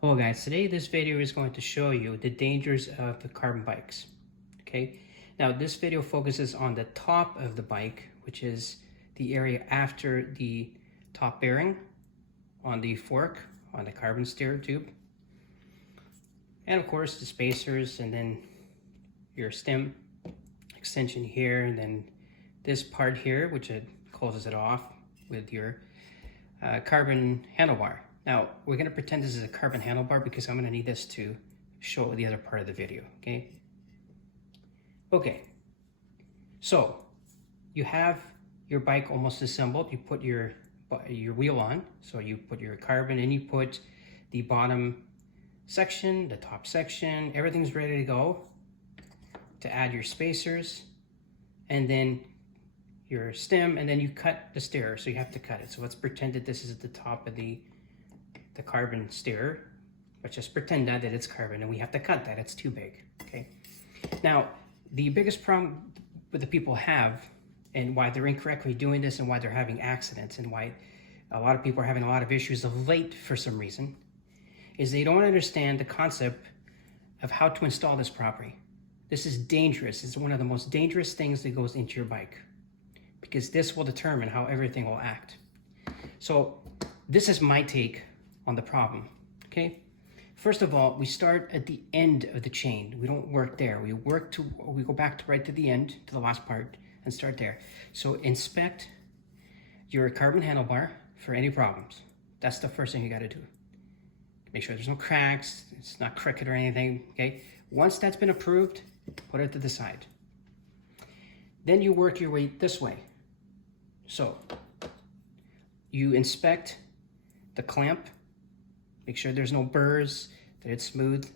Hello guys, today this video is going to show you the dangers of the carbon bikes. Okay, now this video focuses on the top of the bike, which is the area after the top bearing on the fork on the carbon steer tube, and of course the spacers, and then your stem extension here, and then this part here which it closes it off with your carbon handlebar. Now, we're going to pretend this is a carbon handlebar because I'm going to need this to show the other part of the video, okay? Okay, so you have your bike almost assembled. You put your wheel on, so you put your carbon and you put the bottom section, the top section, everything's ready to go to add your spacers, and then your stem, and then you cut the steer, so you have to cut it. So let's pretend that this is at the top of the carbon steer, but just pretend that it's carbon, and we have to cut that. It's too big, okay? Now, the biggest problem that the people have, and why they're incorrectly doing this, and why they're having accidents, and why a lot of people are having a lot of issues of late for some reason, is they don't understand the concept of how to install this properly. This is dangerous. It's one of the most dangerous things that goes into your bike, because this will determine how everything will act. So this is my take on the problem, okay? First of all, we start at the end of the chain. We don't work there. We go back to right to the end, to the last part, and start there. So inspect your carbon handlebar for any problems. That's the first thing you gotta do. Make sure there's no cracks, it's not crooked or anything, okay? Once that's been approved, put it to the side. Then you work your way this way. So you inspect the clamp, make sure there's no burrs, that it's smooth.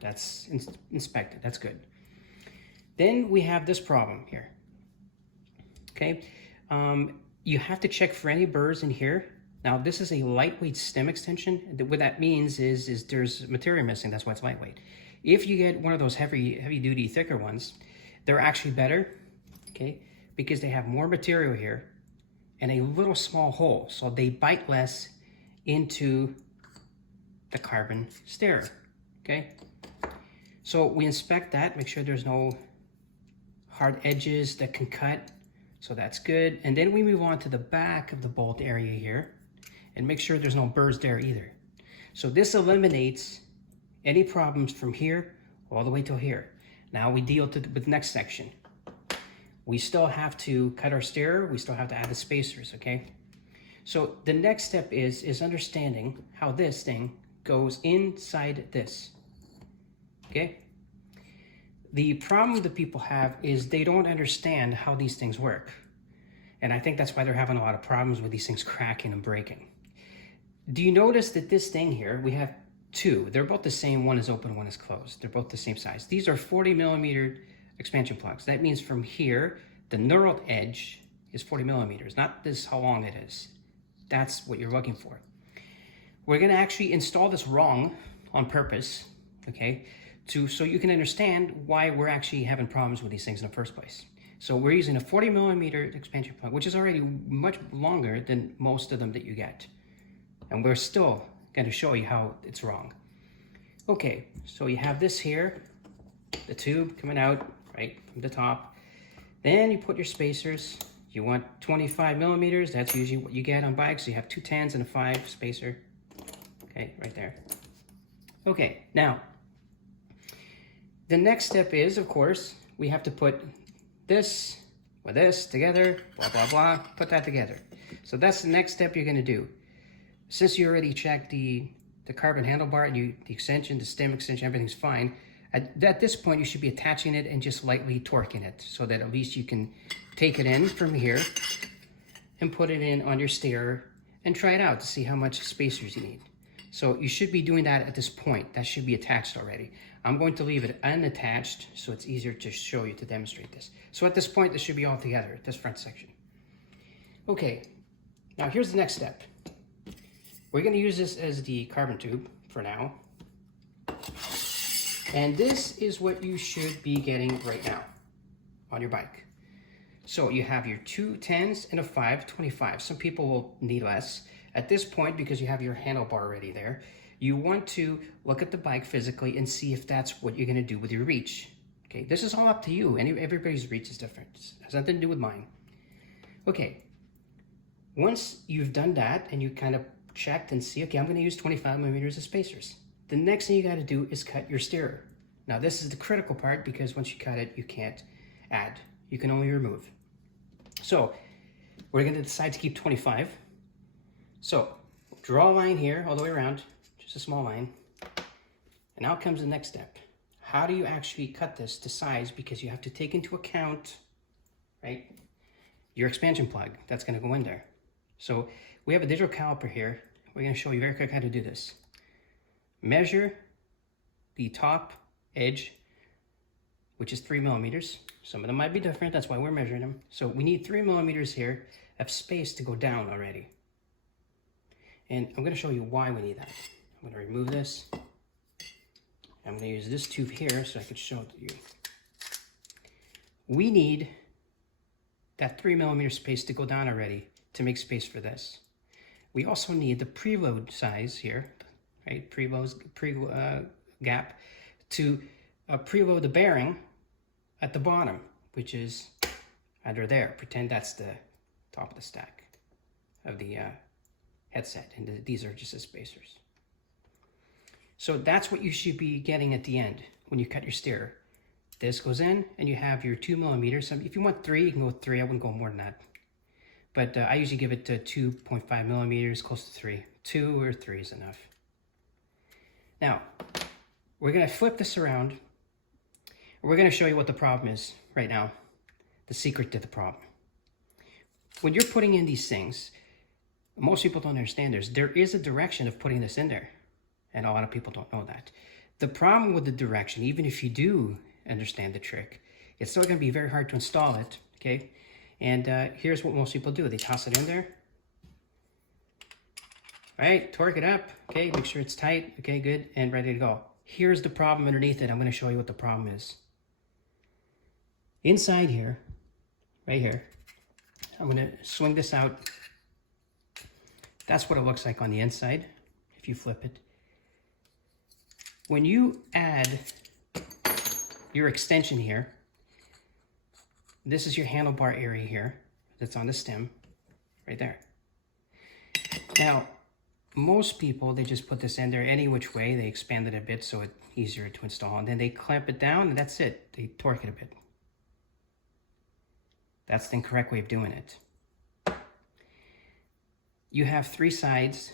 That's inspected, that's good. Then we have this problem here, okay? You have to check for any burrs in here. Now this is a lightweight stem extension. What that means is there's material missing, that's why it's lightweight. If you get one of those heavy duty, thicker ones, they're actually better, okay? Because they have more material here and a little small hole, so they bite less into the carbon steer, okay? So we inspect that, make sure there's no hard edges that can cut, so that's good. And then we move on to the back of the bolt area here and make sure there's no burrs there either. So this eliminates any problems from here all the way till here. Now we deal with the next section. We still have to cut our steer, we still have to add the spacers, okay? So the next step is understanding how this thing goes inside this, okay? The problem that people have is they don't understand how these things work. And I think that's why they're having a lot of problems with these things cracking and breaking. Do you notice that this thing here, we have two. They're both the same, one is open, one is closed. They're both the same size. These are 40 millimeter expansion plugs. That means from here, the knurled edge is 40 millimeters, not this how long it is. That's what you're looking for. We're gonna actually install this wrong on purpose, okay? So you can understand why we're actually having problems with these things in the first place. So we're using a 40 millimeter expansion plug, which is already much longer than most of them that you get. And we're still gonna show you how it's wrong. Okay, so you have this here, the tube coming out right from the top. Then you put your spacers. You want 25 millimeters, that's usually what you get on bikes. So you have two 10s and a 5 spacer. Okay, right there. Okay, now, the next step is, of course, we have to put this with this together, blah, blah, blah, put that together. So that's the next step you're gonna do. Since you already checked the carbon handlebar, the extension, the stem extension, everything's fine. At this point, you should be attaching it and just lightly torquing it so that at least you can take it in from here and put it in on your steer and try it out to see how much spacers you need. So you should be doing that at this point. That should be attached already. I'm going to leave it unattached so it's easier to show you, to demonstrate this. So at this point, this should be all together, this front section. Okay, now here's the next step. We're gonna use this as the carbon tube for now. And this is what you should be getting right now on your bike. So you have your two 10s and a 5, 25. Some people will need less. At this point, because you have your handlebar already there, You want to look at the bike physically and see if that's what you're gonna do with your reach. Okay, this is all up to you. Everybody's reach is different. It has nothing to do with mine. Okay, once you've done that and you kind of checked and see, okay, I'm gonna use 25 millimeters of spacers. The next thing you gotta do is cut your steerer. Now this is the critical part because once you cut it, you can't add. You can only remove. So we're gonna decide to keep 25. So draw a line here all the way around, just a small line. And now comes the next step. How do you actually cut this to size? Because you have to take into account, right, your expansion plug that's gonna go in there. So we have a digital caliper here. We're gonna show you very quick how to do this. Measure the top edge, which is 3 millimeters. Some of them might be different, that's why we're measuring them. So we need 3 millimeters here of space to go down already. And I'm gonna show you why we need that. I'm gonna remove this. I'm gonna use this tube here so I could show it to you. We need that 3 millimeter space to go down already to make space for this. We also need the preload size here, right? Gap to preload the bearing at the bottom, which is under there. Pretend that's the top of the stack of the headset, and these are just the spacers. So that's what you should be getting at the end when you cut your steerer. This goes in, and you have your 2 millimeters. If you want 3, you can go with 3. I wouldn't go more than that. But I usually give it to 2.5 millimeters, close to 3. 2 or 3 is enough. Now, we're gonna flip this around. We're gonna show you what the problem is right now. The secret to the problem. When you're putting in these things, most people don't understand this. There is a direction of putting this in there. And a lot of people don't know that. The problem with the direction, even if you do understand the trick, it's still gonna be very hard to install it, okay? And here's what most people do. They toss it in there. All right, torque it up, okay? Make sure it's tight, okay, good, and ready to go. Here's the problem underneath it. I'm gonna show you what the problem is. Inside here, right here, I'm gonna swing this out. That's what it looks like on the inside, if you flip it. When you add your extension here, this is your handlebar area here that's on the stem, right there. Now, most people, they just put this in there any which way. They expand it a bit so it's easier to install, and then they clamp it down, and that's it. They torque it a bit. That's the incorrect way of doing it. You have 3 sides.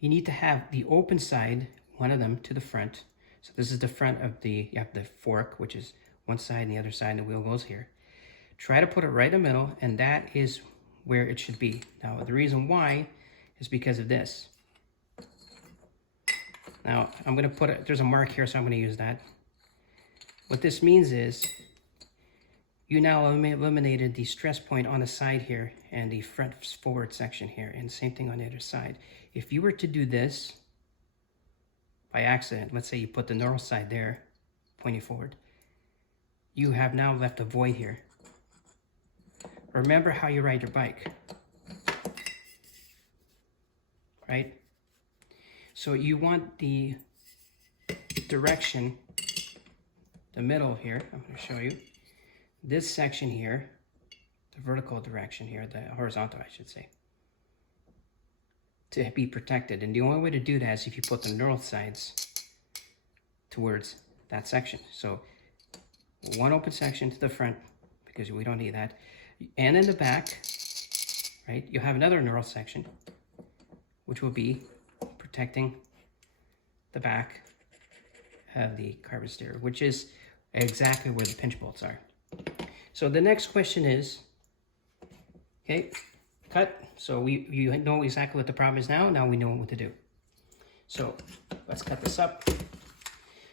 You need to have the open side, one of them, to the front. So this is the front of you have the fork, which is one side, and the other side, and the wheel goes here. Try to put it right in the middle, and that is where it should be. Now, the reason why is because of this. Now, I'm gonna there's a mark here, so I'm gonna use that. What this means is, you now eliminated the stress point on the side here and the front forward section here, and same thing on the other side. If you were to do this by accident, let's say you put the normal side there, pointing forward, you have now left a void here. Remember how you ride your bike, right? So you want the direction, the middle here, I'm gonna show you. This section here, the vertical direction here, the horizontal, I should say, to be protected. And the only way to do that is if you put the north sides towards that section. So one open section to the front, because we don't need that. And in the back, right, you'll have another north section, which will be protecting the back of the carbon steerer, which is exactly where the pinch bolts are. So the next question is, okay, cut. So you know exactly what the problem is now. Now we know what to do. So let's cut this up.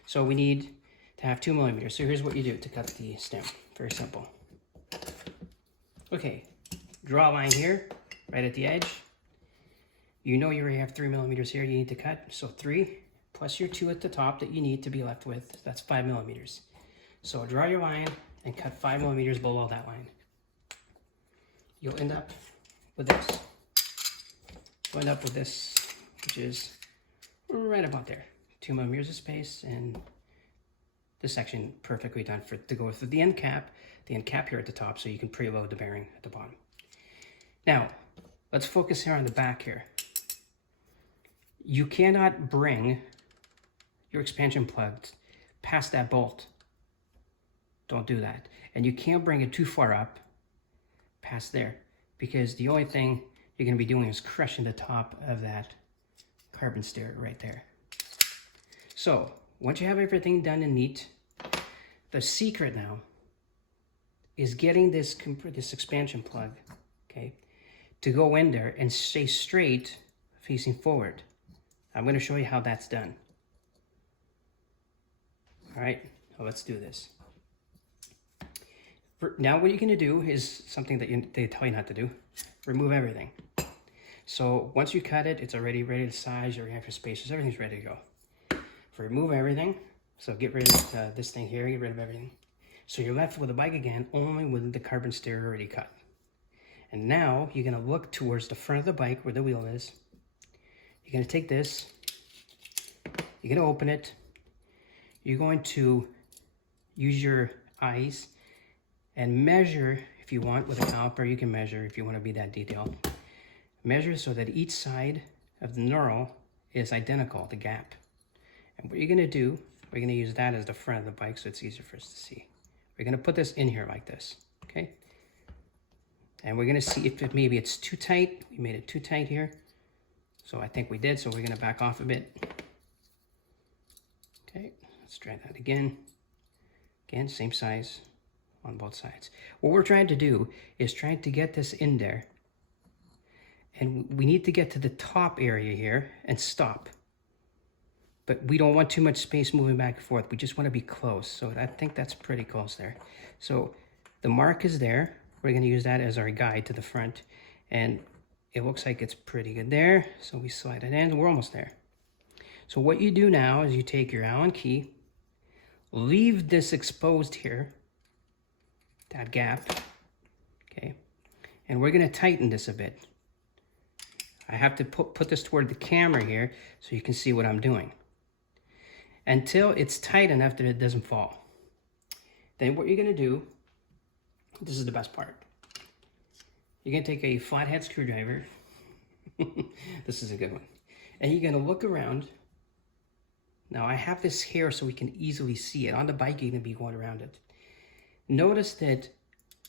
So we need to have 2 millimeters. So here's what you do to cut the stem. Very simple. Okay, draw a line here, right at the edge. You know you already have 3 millimeters here you need to cut. So 3 plus your 2 at the top that you need to be left with. That's 5 millimeters. So draw your line and cut 5 millimeters below that line. You'll end up with this. You'll end up with this, which is right about there. 2 millimeters of space, and this section perfectly done to go through the end cap here at the top, so you can preload the bearing at the bottom. Now, let's focus here on the back here. You cannot bring your expansion plug past that bolt. Don't do that. And you can't bring it too far up past there, because the only thing you're going to be doing is crushing the top of that carbon stair right there. So once you have everything done and neat, the secret now is getting this expansion plug, okay, to go in there and stay straight facing forward. I'm going to show you how that's done. All right, so let's do this. Now what you're going to do is something that they tell you not to do. Remove everything. So once you cut it, it's already ready to size, your reactor spacers, everything's ready to go. Remove everything. So get rid of this thing here, get rid of everything. So you're left with a bike again, only with the carbon stair already cut. And now you're going to look towards the front of the bike where the wheel is. You're going to take this, you're going to open it, you're going to use your eyes and measure, if you want, with a caliper. You can measure if you want to be that detailed. Measure so that each side of the knurl is identical, the gap. And what you're going to do, we're going to use that as the front of the bike so it's easier for us to see. We're going to put this in here like this, okay? And we're going to see if maybe it's too tight. We made it too tight here. So I think we did, so we're going to back off a bit. Okay, let's try that again. Again, same size on both sides. What we're trying to do is trying to get this in there. And we need to get to the top area here and stop. But we don't want too much space moving back and forth. We just want to be close. So I think that's pretty close there. So the mark is there. We're going to use that as our guide to the front. And it looks like it's pretty good there. So we slide it in. We're almost there. So what you do now is you take your Allen key, leave this exposed here, that gap, okay? And we're going to tighten this a bit. I have to put this toward the camera here so you can see what I'm doing. Until it's tight enough that it doesn't fall. Then what you're going to do, this is the best part. You're going to take a flathead screwdriver. This is a good one. And you're going to look around. Now I have this here so we can easily see it. On the bike, you're going to be going around it. Notice that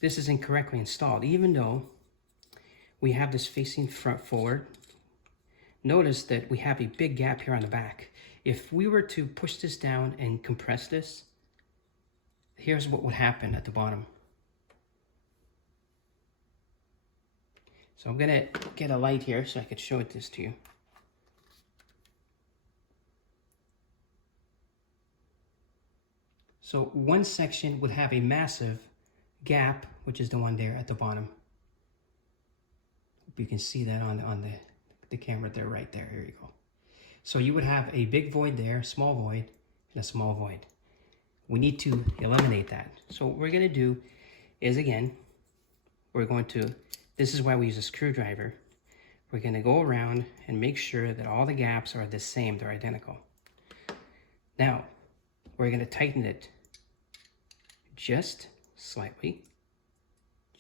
this is incorrectly installed, even though we have this facing front forward. Notice that we have a big gap here on the back. If we were to push this down and compress this, here's what would happen at the bottom. So I'm gonna get a light here so I could show this to you. So one section would have a massive gap, which is the one there at the bottom. Hope you can see that on the camera there, right there. Here you go. So you would have a big void there, a small void, and a small void. We need to eliminate that. So what we're going to do is, again, this is why we use a screwdriver. We're going to go around and make sure that all the gaps are the same, they're identical. Now, we're going to tighten it just slightly.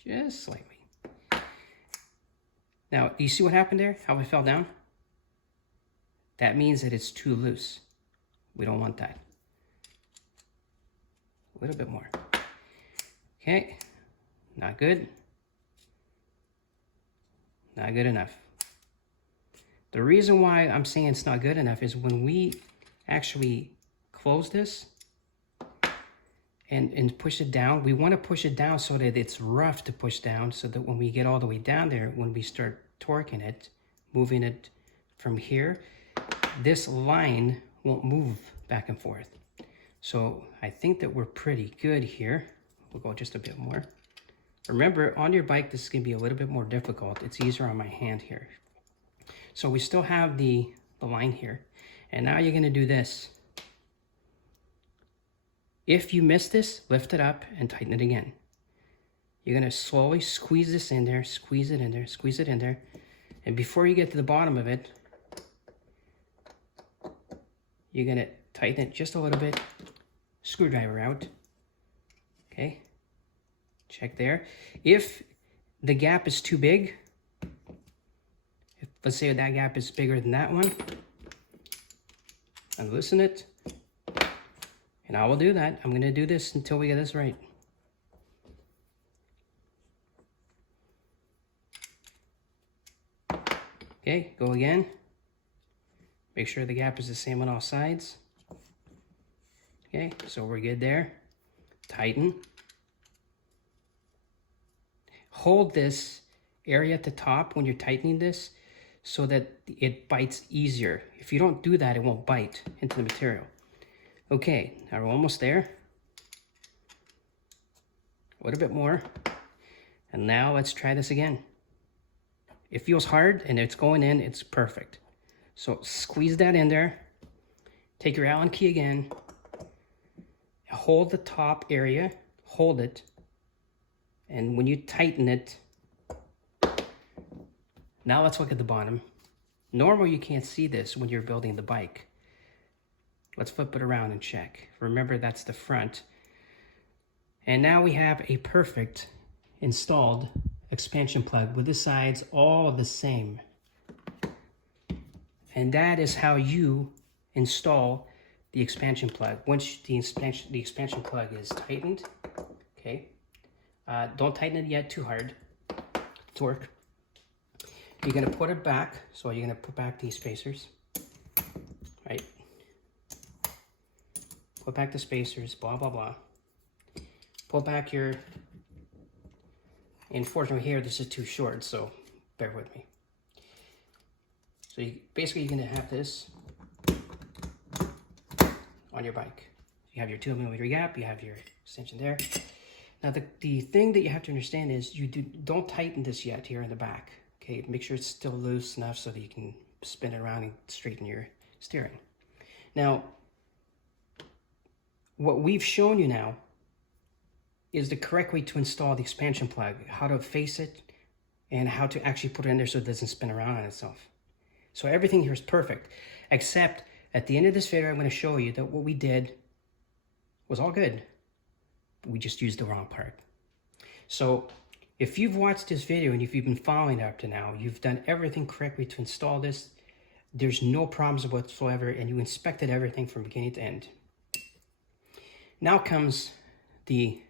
Just slightly. Now, do you see what happened there? How it fell down? That means that it's too loose. We don't want that. A little bit more. Okay, not good. Not good enough. The reason why I'm saying it's not good enough is when we actually close this and push it down, we want to push it down so that it's rough to push down, so that when we get all the way down there, when we start torquing it, moving it from here, this line won't move back and forth. So I think that we're pretty good here. We'll go just a bit more. Remember, on your bike, this is going to be a little bit more difficult. It's easier on my hand here. So we still have the line here. And now you're going to do this. If you miss this, lift it up and tighten it again. You're going to slowly squeeze this in there, squeeze it in there, squeeze it in there. And before you get to the bottom of it, you're gonna tighten it just a little bit, screwdriver out, okay? Check there. If the gap is too big, let's say that gap is bigger than that one, unloosen it, and I will do that. I'm gonna do this until we get this right. Okay, go again. Make sure the gap is the same on all sides. Okay, so we're good there. Tighten. Hold this area at the top when you're tightening this so that it bites easier. If you don't do that, it won't bite into the material. Okay, now we're almost there. A little bit more. And now let's try this again. It feels hard and it's going in, it's perfect. So squeeze that in there. Take your Allen key again. Hold the top area, hold it. And when you tighten it, now let's look at the bottom. Normally you can't see this when you're building the bike. Let's flip it around and check. Remember, that's the front. And now we have a perfect installed expansion plug with the sides all the same. And that is how you install the expansion plug. Once the expansion plug is tightened, okay, don't tighten it yet too hard. Torque. You're gonna put it back. So you're gonna put back these spacers, right? Put back the spacers, blah, blah, blah. Pull back your, unfortunately here, this is too short, so bear with me. So basically you're gonna have this on your bike. You have your 2mm gap, you have your extension there. Now the thing that you have to understand is you don't tighten this yet here in the back. Okay, make sure it's still loose enough so that you can spin it around and straighten your steering. Now, what we've shown you now is the correct way to install the expansion plug, how to face it, and how to actually put it in there so it doesn't spin around on itself. So everything here is perfect, except at the end of this video, I'm going to show you that what we did was all good. We just used the wrong part. So if you've watched this video and if you've been following up to now, you've done everything correctly to install this. There's no problems whatsoever, and you inspected everything from beginning to end. Now comes the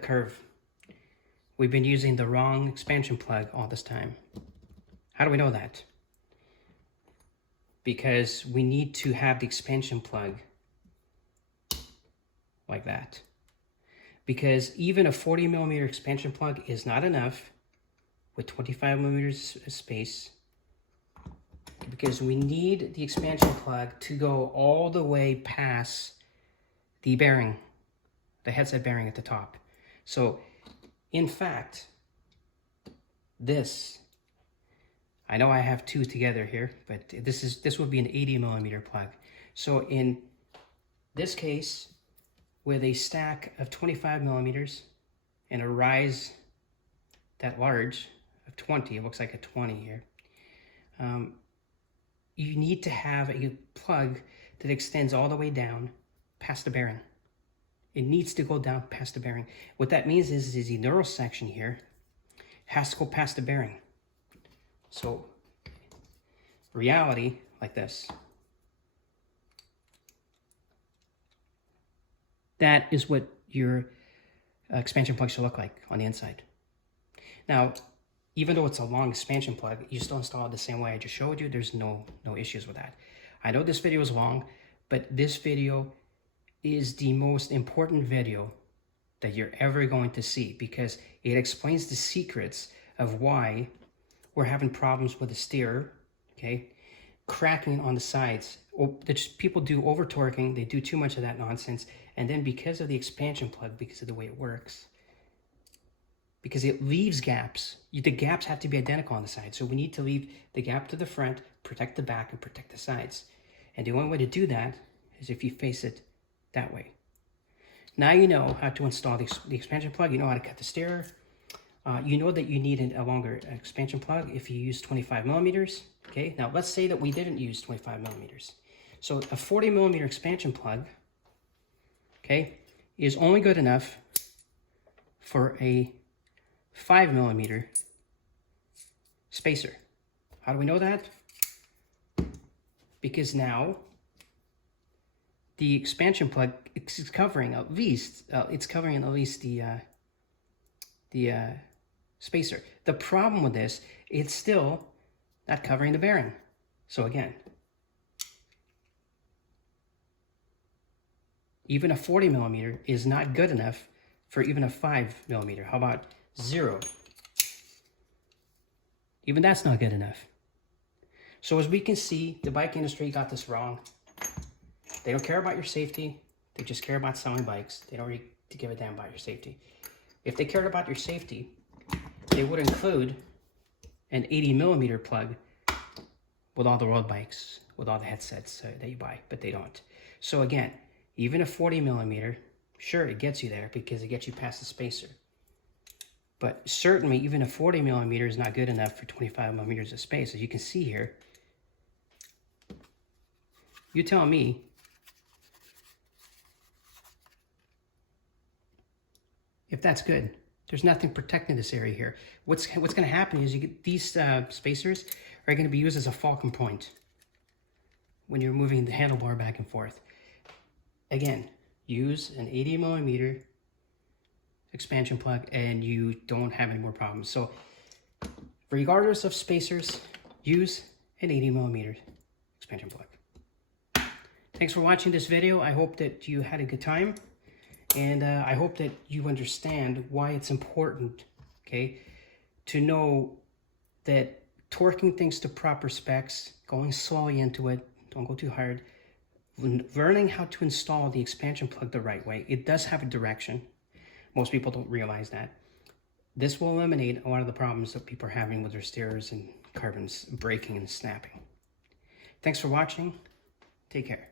curve. We've been using the wrong expansion plug all this time. How do we know that? Because we need to have the expansion plug like that. Because even a 40mm expansion plug is not enough with 25mm space, because we need the expansion plug to go all the way past the bearing, the headset bearing at the top. So in fact, this, I know I have two together here, but this would be an 80mm plug. So in this case, with a stack of 25mm and a rise that large of 20, it looks like a 20 here, you need to have a plug that extends all the way down past the bearing. It needs to go down past the bearing. What that means is the knurl section here has to go past the bearing. So reality, like this. That is what your expansion plug should look like on the inside. Now, even though it's a long expansion plug, you still install it the same way I just showed you. There's no issues with that. I know this video is long, but this video is the most important video that you're ever going to see, because it explains the secrets of why we're having problems with the steer, okay? Cracking on the sides. People do over torquing, they do too much of that nonsense, and then because of the expansion plug, because of the way it works, because it leaves gaps, the gaps have to be identical on the side. So we need to leave the gap to the front, protect the back, and protect the sides. And the only way to do that is if you face it that way. Now you know how to install the expansion plug. You know how to cut the steerer. You know that you need a longer expansion plug if you use 25mm. Okay, now let's say that we didn't use 25mm. So a 40 millimeter expansion plug, okay, is only good enough for a 5 millimeter spacer. How do we know that? Because now the expansion plug is covering at least the spacer. The problem with this, it's still not covering the bearing. So again, even a 40 millimeter is not good enough for even a 5 millimeter. How about 0? Even that's not good enough. So as we can see, the bike industry got this wrong. They don't care about your safety. They just care about selling bikes. They don't really give a damn about your safety. If they cared about your safety, they would include an 80 millimeter plug with all the road bikes, with all the headsets that you buy, but they don't. So again, even a 40 millimeter, sure, it gets you there because it gets you past the spacer. But certainly, even a 40 millimeter is not good enough for 25 millimeters of space. As you can see here, you tell me if that's good. There's nothing protecting this area here. What's going to happen is you get these spacers are going to be used as a falcon point when you're moving the handlebar back and forth. Again, use an 80 millimeter expansion plug and you don't have any more problems. So regardless of spacers, use an 80 millimeter expansion plug. Thanks for watching this video. I hope that you had a good time. And I hope that you understand why it's important, okay, to know that torquing things to proper specs, going slowly into it, don't go too hard, learning how to install the expansion plug the right way. It does have a direction. Most people don't realize that. This will eliminate a lot of the problems that people are having with their steers and carbons breaking and snapping. Thanks for watching. Take care.